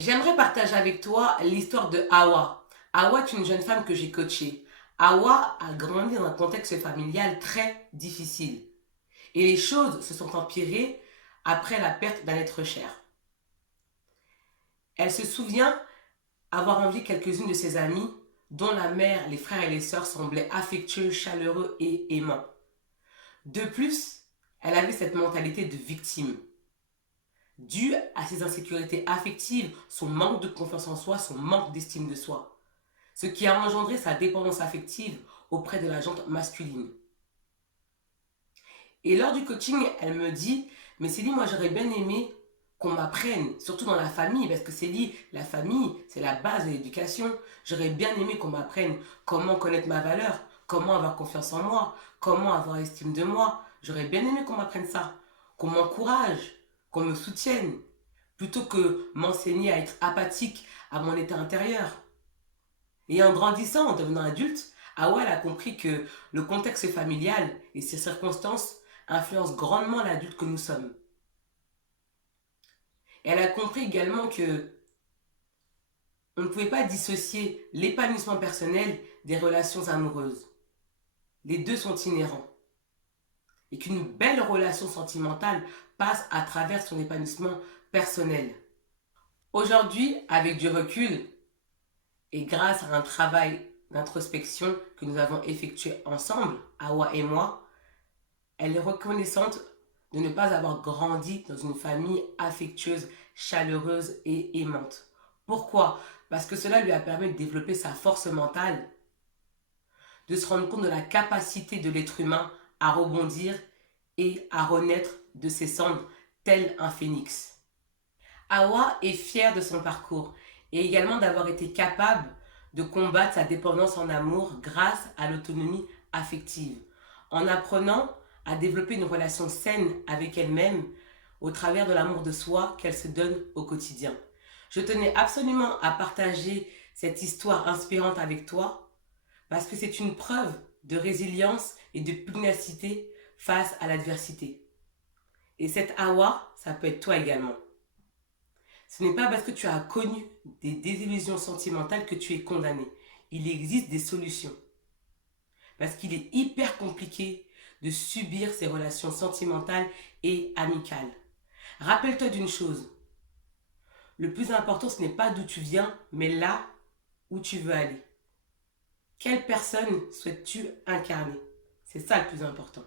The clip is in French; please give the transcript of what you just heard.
J'aimerais partager avec toi l'histoire de Hawa. Hawa est une jeune femme que j'ai coachée. Hawa a grandi dans un contexte familial très difficile. Et les choses se sont empirées après la perte d'un être cher. Elle se souvient avoir envié quelques-unes de ses amies, dont la mère, les frères et les sœurs semblaient affectueux, chaleureux et aimants. De plus, elle avait cette mentalité de victime. Due à ses insécurités affectives, son manque de confiance en soi, son manque d'estime de soi. Ce qui a engendré sa dépendance affective auprès de la gente masculine. Et lors du coaching, elle me dit, mais Célie, moi j'aurais bien aimé qu'on m'apprenne, surtout dans la famille, parce que Célie, la famille, c'est la base de l'éducation. J'aurais bien aimé qu'on m'apprenne comment connaître ma valeur, comment avoir confiance en moi, comment avoir estime de moi. J'aurais bien aimé qu'on m'apprenne ça, qu'on m'encourage, qu'on me soutienne, plutôt que m'enseigner à être apathique à mon état intérieur. Et en grandissant, en devenant adulte, Awa a compris que le contexte familial et ses circonstances influencent grandement l'adulte que nous sommes. Et elle a compris également que on ne pouvait pas dissocier l'épanouissement personnel des relations amoureuses. Les deux sont inhérents. Et qu'une belle relation sentimentale passe à travers son épanouissement personnel. Aujourd'hui, avec du recul, et grâce à un travail d'introspection que nous avons effectué ensemble, Awa et moi, elle est reconnaissante de ne pas avoir grandi dans une famille affectueuse, chaleureuse et aimante. Pourquoi? Parce que cela lui a permis de développer sa force mentale, de se rendre compte de la capacité de l'être humain à rebondir et à renaître de ses cendres tel un phénix. Awa est fière de son parcours et également d'avoir été capable de combattre sa dépendance en amour grâce à l'autonomie affective, en apprenant à développer une relation saine avec elle-même au travers de l'amour de soi qu'elle se donne au quotidien. Je tenais absolument à partager cette histoire inspirante avec toi parce que c'est une preuve de résilience et de pugnacité face à l'adversité. Et cette Awa, ça peut être toi également. Ce n'est pas parce que tu as connu des désillusions sentimentales que tu es condamné. Il existe des solutions. Parce qu'il est hyper compliqué de subir ces relations sentimentales et amicales. Rappelle-toi d'une chose. Le plus important, ce n'est pas d'où tu viens, mais là où tu veux aller. Quelle personne souhaites-tu incarner? C'est ça le plus important.